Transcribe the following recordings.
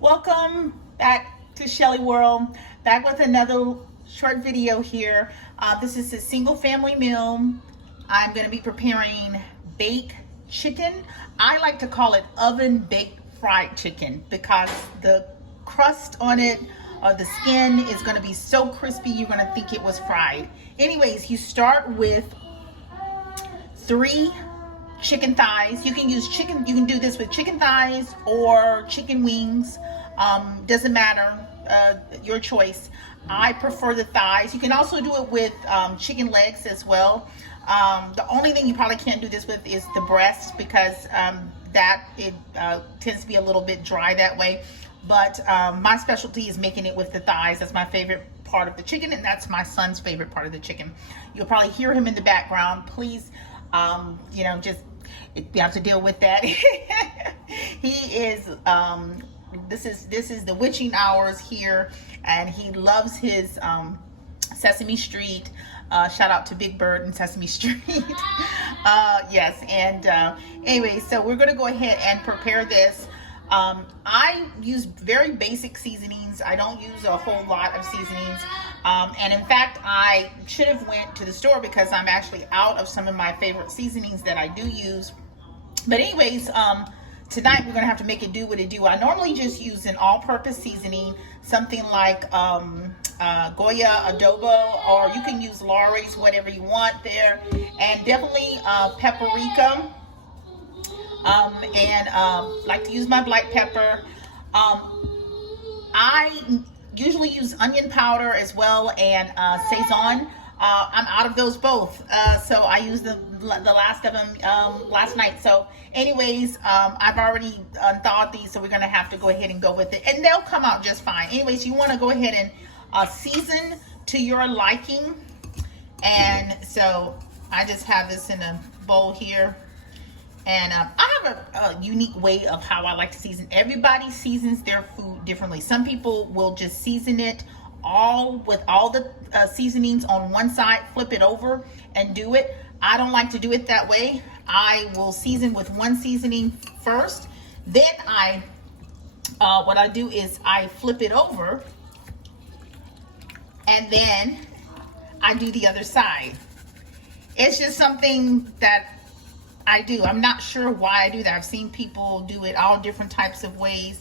Welcome back to Shelly World, back with another short video here. This is a single family meal. I'm going to be preparing baked chicken. I like to call it oven baked fried chicken because the crust on it, or the skin, is going to be so crispy you're going to think it was fried. Anyways, you start with 3 chicken thighs. You can use chicken, you can do this with chicken thighs or chicken wings. Doesn't matter, your choice. I prefer the thighs. You can also do it with chicken legs as well. The only thing you probably can't do this with is the breast because it tends to be a little bit dry that way. But my specialty is making it with the thighs. That's my favorite part of the chicken, and that's my son's favorite part of the chicken. You'll probably hear him in the background. Please, just you have to deal with that. He is this is the witching hours here, and he loves his Sesame Street. Shout out to Big Bird and Sesame Street. Yes, and anyway, so we're gonna go ahead and prepare this. I use very basic seasonings. I don't use a whole lot of seasonings. And in fact, I should have went to the store because I'm actually out of some of my favorite seasonings that I do use. But anyways, tonight we're gonna have to make it do what it do. I normally just use an all-purpose seasoning, something like Goya adobo, or you can use Lawry's, whatever you want there, and definitely paprika. Like to use my black pepper. I usually use onion powder as well, and Sazon. I'm out of those both, so I used the last of them last night. So anyways, I've already thawed these, so we're gonna have to go ahead and go with it, and they'll come out just fine. Anyways, you want to go ahead and season to your liking. And so I just have this in a bowl here. And I have a unique way of how I like to season. Everybody seasons their food differently. Some people will just season it all with all the seasonings on one side, flip it over and do it. I don't like to do it that way. I will season with one seasoning first. Then what I do is I flip it over, and then I do the other side. It's just something that I do. I'm not sure why I do that. I've seen people do it all different types of ways.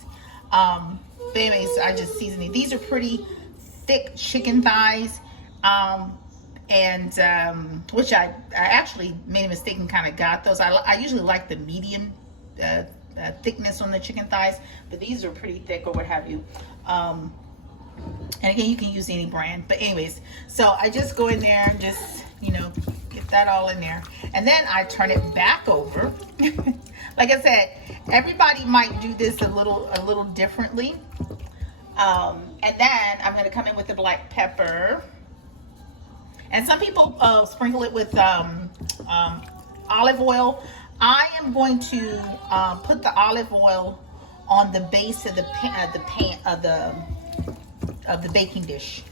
But anyways, I just season it. These are pretty thick chicken thighs, which I actually made a mistake and kind of got those. I usually like the medium thickness on the chicken thighs, but these are pretty thick or what have you. And again, you can use any brand. But anyways, so I just go in there and just, get that all in there. And then I turn it back over. Like I said, everybody might do this a little differently. And then I'm gonna come in with the black pepper. And some people sprinkle it with olive oil. I am going to put the olive oil on the base of the baking dish.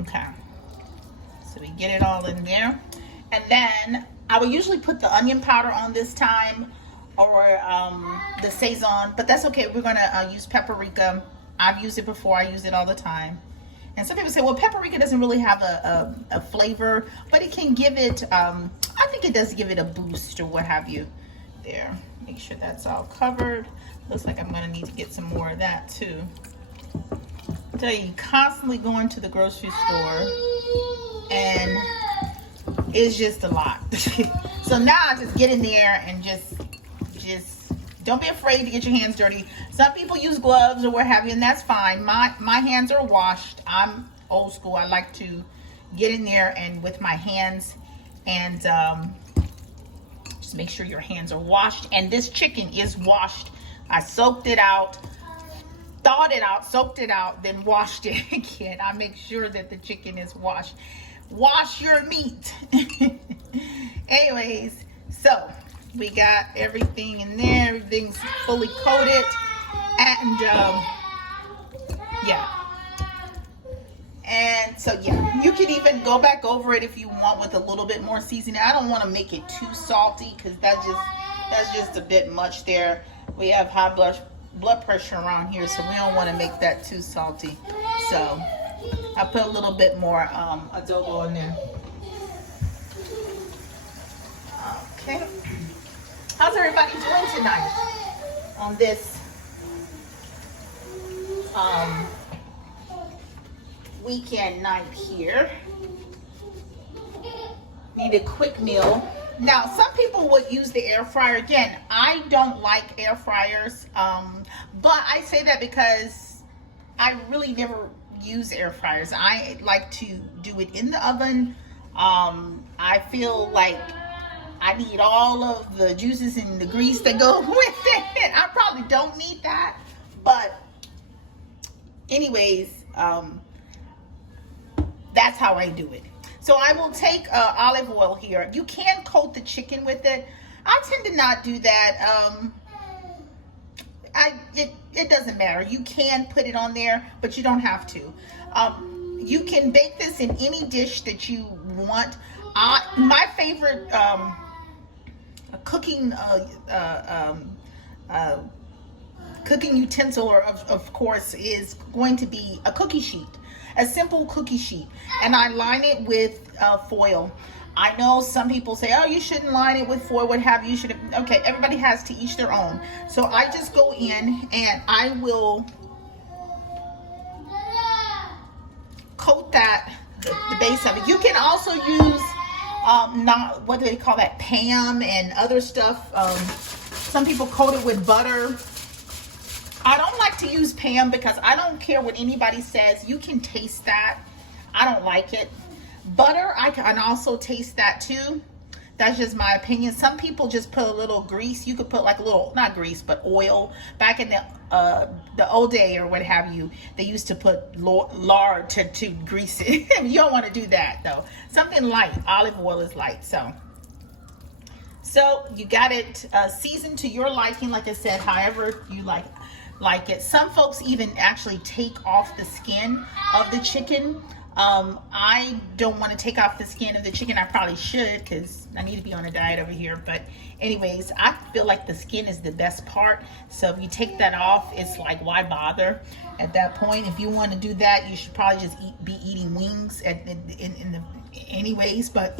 Okay, so we get it all in there, and then I will usually put the onion powder on this time, or the Sazon, but that's okay. We're gonna use paprika. I've used it before. I use it all the time. And some people say, well, paprika doesn't really have a flavor, but it can give it, I think it does give it a boost or what have you. There, make sure that's all covered. Looks like I'm gonna need to get some more of that too. I tell you, constantly going to the grocery store, and it's just a lot. So now I just get in there and just don't be afraid to get your hands dirty. Some people use gloves or what have you, and that's fine. My hands are washed. I'm old school. I like to get in there and with my hands, and just make sure your hands are washed. And this chicken is washed. I soaked it out, thawed it out, soaked it out, then washed it again. I make sure that the chicken is washed. Wash your meat. Anyways, so we got everything in there. Everything's fully coated, and yeah. And so yeah, you can even go back over it if you want with a little bit more seasoning. I don't want to make it too salty because that's just a bit much there. We have high blood pressure around here, so we don't want to make that too salty. So I put a little bit more adobo in there. Okay. How's everybody doing tonight on this weekend night here? Need a quick meal. Now, some people would use the air fryer. Again, I don't like air fryers, but I say that because I really never use air fryers. I like to do it in the oven. I feel like I need all of the juices and the grease that go with it. I probably don't need that, but anyways, that's how I do it. So I will take olive oil here. You can coat the chicken with it. I tend to not do that. It doesn't matter. You can put it on there, but you don't have to. You can bake this in any dish that you want. My favorite cooking utensil, of course, is going to be a cookie sheet. A simple cookie sheet, and I line it with foil. I know some people say, oh, you shouldn't line it with foil, what have you, should. Okay, everybody has to each their own. So I just go in and I will coat that, the base of it. You can also use what do they call that, Pam and other stuff. Some people coat it with butter. I don't like to use Pam because I don't care what anybody says. You can taste that. I don't like it. Butter, I can also taste that too. That's just my opinion. Some people just put a little grease. You could put like a little, not grease, but oil. Back in the old day or what have you, they used to put lard to grease it. You don't want to do that though. Something light. Olive oil is light. So you got it seasoned to your liking, like I said, however you like it. Some folks even actually take off the skin of the chicken. I don't want to take off the skin of the chicken. I probably should because I need to be on a diet over here. But anyways, I feel like the skin is the best part. So if you take that off, it's like, why bother at that point? If you want to do that, you should probably just be eating wings anyways. But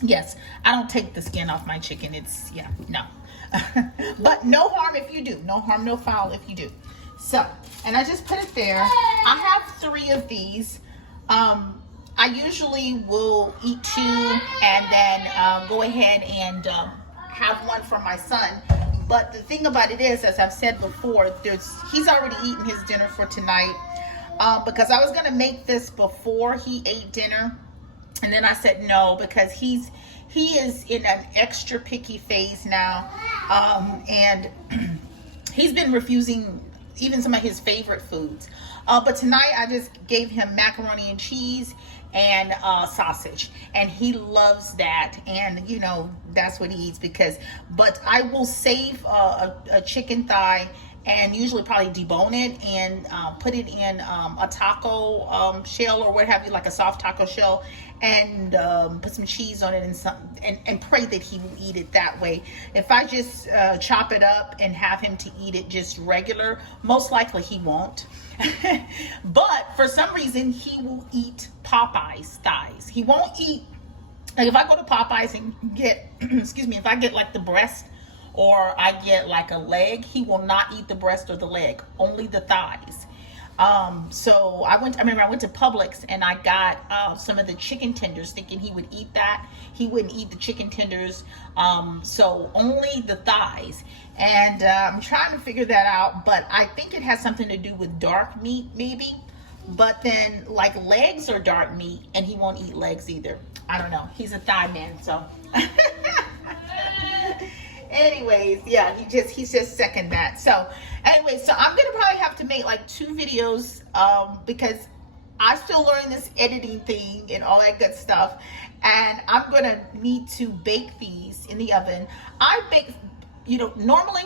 yes, I don't take the skin off my chicken. It's, yeah, no. But no harm if you do. No harm, no foul if you do. So, and I just put it there. I have 3 of these. I usually will eat 2 and then go ahead and have one for my son. But the thing about it is, as I've said before, he's already eaten his dinner for tonight because I was going to make this before he ate dinner. And then I said no because he is in an extra picky phase now, and he's been refusing even some of his favorite foods. But tonight I just gave him macaroni and cheese and sausage, and he loves that, and you know that's what he eats. But I will save a chicken thigh and usually probably debone it and put it in a taco shell or what have you, like a soft taco shell, and put some cheese on it and pray that he will eat it that way. If I just chop it up and have him to eat it just regular, most likely he won't. But for some reason he will eat Popeye's thighs. He won't eat, like if I go to Popeye's and get excuse me, if I get like the breast or I get like a leg, he will not eat the breast or the leg, only the thighs. So I remember I went to Publix and I got some of the chicken tenders thinking he would eat that. He wouldn't eat the chicken tenders. So only the thighs. And I'm trying to figure that out, but I think it has something to do with dark meat maybe. But then like legs are dark meat and he won't eat legs either. I don't know. He's a thigh man, so. Anyways, yeah, he's just second that. So anyways, so I'm gonna probably have to make like 2 videos because I'm still learning this editing thing and all that good stuff, and I'm gonna need to bake these in the oven. I bake, normally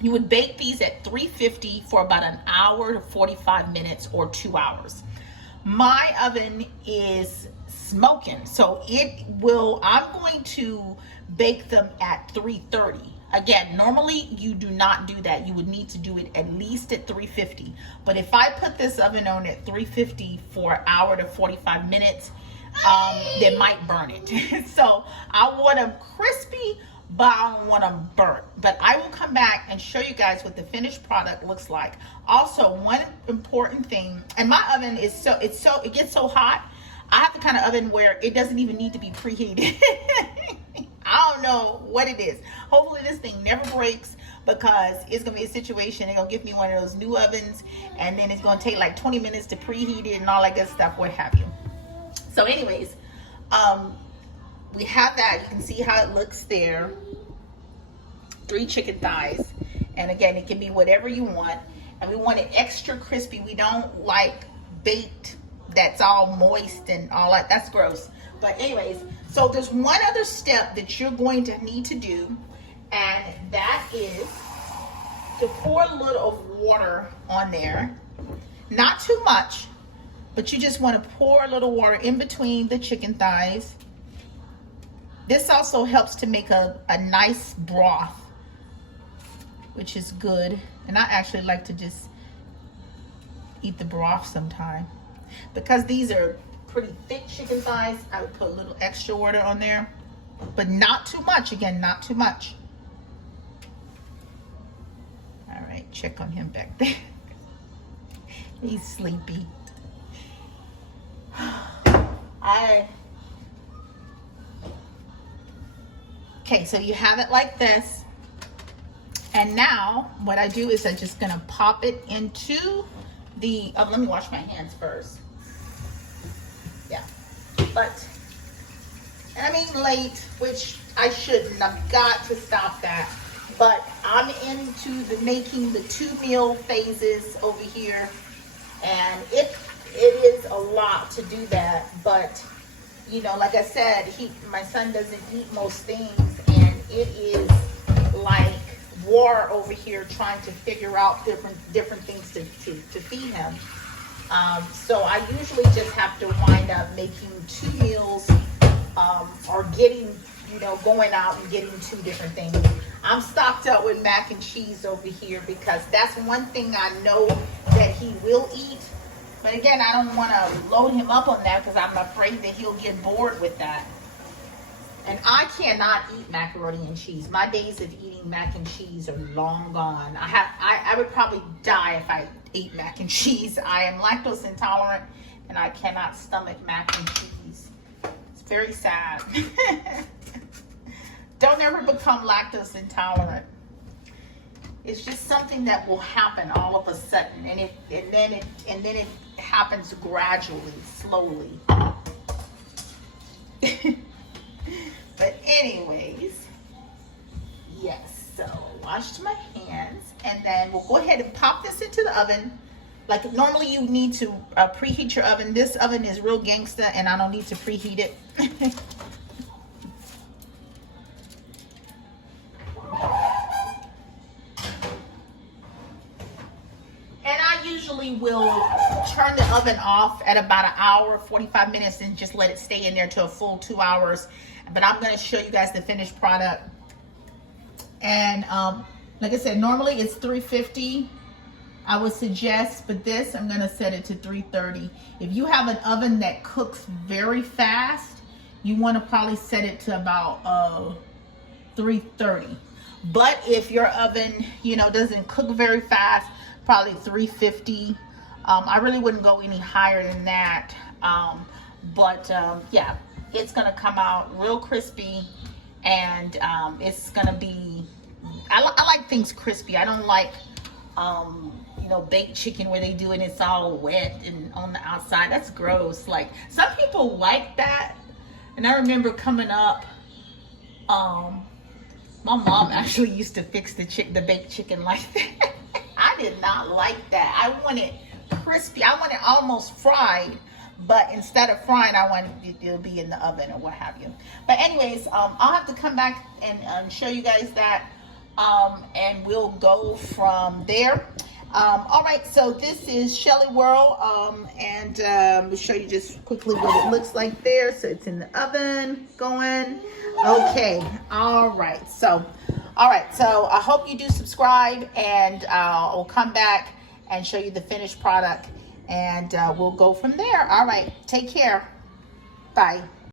you would bake these at 350 for about an hour to 45 minutes or 2 hours. my oven is smoking, so I'm going to bake them at 330. Again, normally you do not do that. You would need to do it at least at 350. But if I put this oven on at 350 for an hour to 45 minutes, they might burn it. So I want them crispy, but I don't want them burnt. But I will come back and show you guys what the finished product looks like. Also, one important thing, and my oven is it gets so hot. I have the kind of oven where it doesn't even need to be preheated. I don't know what it is. Hopefully this thing never breaks, because it's gonna be a situation. They're gonna give me one of those new ovens, and then it's gonna take like 20 minutes to preheat it and all that good stuff, what have you. So anyways, we have that. You can see how it looks there. 3 chicken thighs, and again, it can be whatever you want. And we want it extra crispy. We don't like baked that's all moist and all that. That's gross. But anyways, so there's one other step that you're going to need to do, and that is to pour a little of water on there. Not too much, but you just want to pour a little water in between the chicken thighs. This also helps to make a nice broth, which is good. And I actually like to just eat the broth sometime. Because these are pretty thick chicken thighs, I would put a little extra water on there, but not too much. Again, not too much. All right, check on him back there. He's sleepy. Okay, so you have it like this. And now what I do is I'm just gonna pop it into the, let me wash my hands first. Yeah, but, and I mean late, which I shouldn't, I've got to stop that. But I'm into making the 2 meal phases over here. And it is a lot to do that, but you know, like I said, my son doesn't eat most things, and it is like war over here trying to figure out different things to feed him. So I usually just have to wind up making 2 meals, or getting, going out and getting 2 different things. I'm stocked up with mac and cheese over here, because that's one thing I know that he will eat. But again, I don't want to load him up on that, because I'm afraid that he'll get bored with that. And I cannot eat macaroni and cheese. My days of eating mac and cheese are long gone. I would probably die if I ate mac and cheese. I am lactose intolerant, and I cannot stomach mac and cheese. It's very sad. Don't ever become lactose intolerant. It's just something that will happen all of a sudden, and then it happens gradually, slowly. But anyways, yes, so washed my hands, and then we'll go ahead and pop this into the oven. Like normally you need to preheat your oven. This oven is real gangsta, and I don't need to preheat it. And I usually will turn the oven off at about 1 hour, 45 minutes, and just let it stay in there till a full 2 hours. But I'm going to show you guys the finished product. And like I said, normally it's 350. I would suggest, but this, I'm going to set it to 330. If you have an oven that cooks very fast, you want to probably set it to about 330. But if your oven, doesn't cook very fast, probably 350. I really wouldn't go any higher than that. Yeah, it's gonna come out real crispy, and it's gonna be, I like things crispy. I don't like baked chicken where they do it, it's all wet and on the outside. That's gross. Like, some people like that, and I remember coming up, my mom actually used to fix the baked chicken like that. I did not like that. I want it crispy. I want it almost fried, but instead of frying, I want it to be in the oven or what have you. But anyways, I'll have to come back and show you guys that, and we'll go from there. All right, so this is Shelly Whirl, and we'll show you just quickly what it looks like there. So it's in the oven going. Okay, all right, so I hope you do subscribe, and I'll come back and show you the finished product, and we'll go from there. All right, take care. Bye.